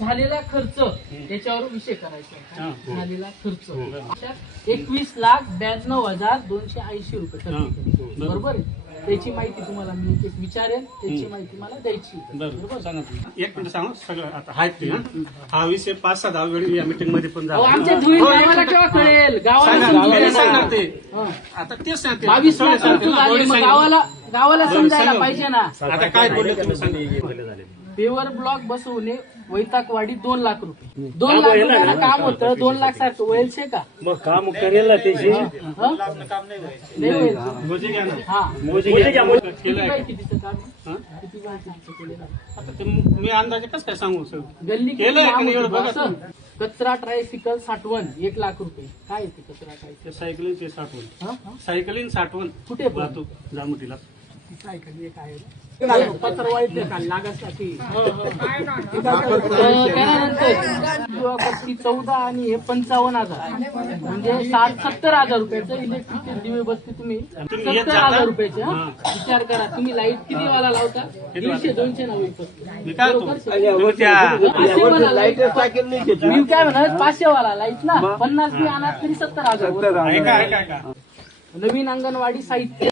झालेला खर्च त्याच्यावर विषय करायचा. झालेला खर्च 21,92,280 रुपये टक्के. बरोबर आहे. त्याची माहिती तुम्हाला मी एक विचारेन, त्याची माहिती मला द्यायची. बरोबर. एक मिनिट सांगा सगळं आता हाय ते हा विषय 5-6 वेळी या मीटिंग मध्ये पण झाला. आमच्या धुळी आम्हाला केव्हा कळेल? गावाला सांगणार ते आता तेच सांगते 22 लाख झाले, मग गावाला समजायला पाहिजे ना. आता काय बोलले तुम्ही सांगा. पेवर ब्लॉक बसवणे वैतागवाडी 2 लाख रुपये. 2 लाख रुपयाला काम होतं. 2 लाख सारखं होईल शे का? मग काम करेल ना त्याची नाही होईल. मोजी घ्या ना. हा केलंय का? कितीचं काम आहे? किती कितीचं केलेलं आहे? आता ते मी अंदाजे कसं काय सांगू सर. गल्ली किती केलंय का लांब नाही एवढं होती? बघा. असं. कचरा ट्रायसिकल साठवण 1 लाख रुपये. काय येते कचरा ट्रायसिकल? ते सायकलिंग ते साठवण हा? सायकलिंग साठवण कुठे पण? वाहतूक जामुटीला सायकल एक आहे पत्रवाळीत लागासाठी. त्यानंतर 14 आणि हे 55,000 म्हणजे 60-70,000 रुपयाचं इलेक्ट्रिकचे दिवे बसते. तुम्ही 70,000 रुपयाचे. विचार करा तुम्ही लाईट किती वाला लावता? 150-200 ना विकत. मी काय मी काय म्हणत 500 वाला लाईट ना 50 बी आणा तरी 70,000. ऐका ऐका ऐका नवीन अंगणवाडी साहित्य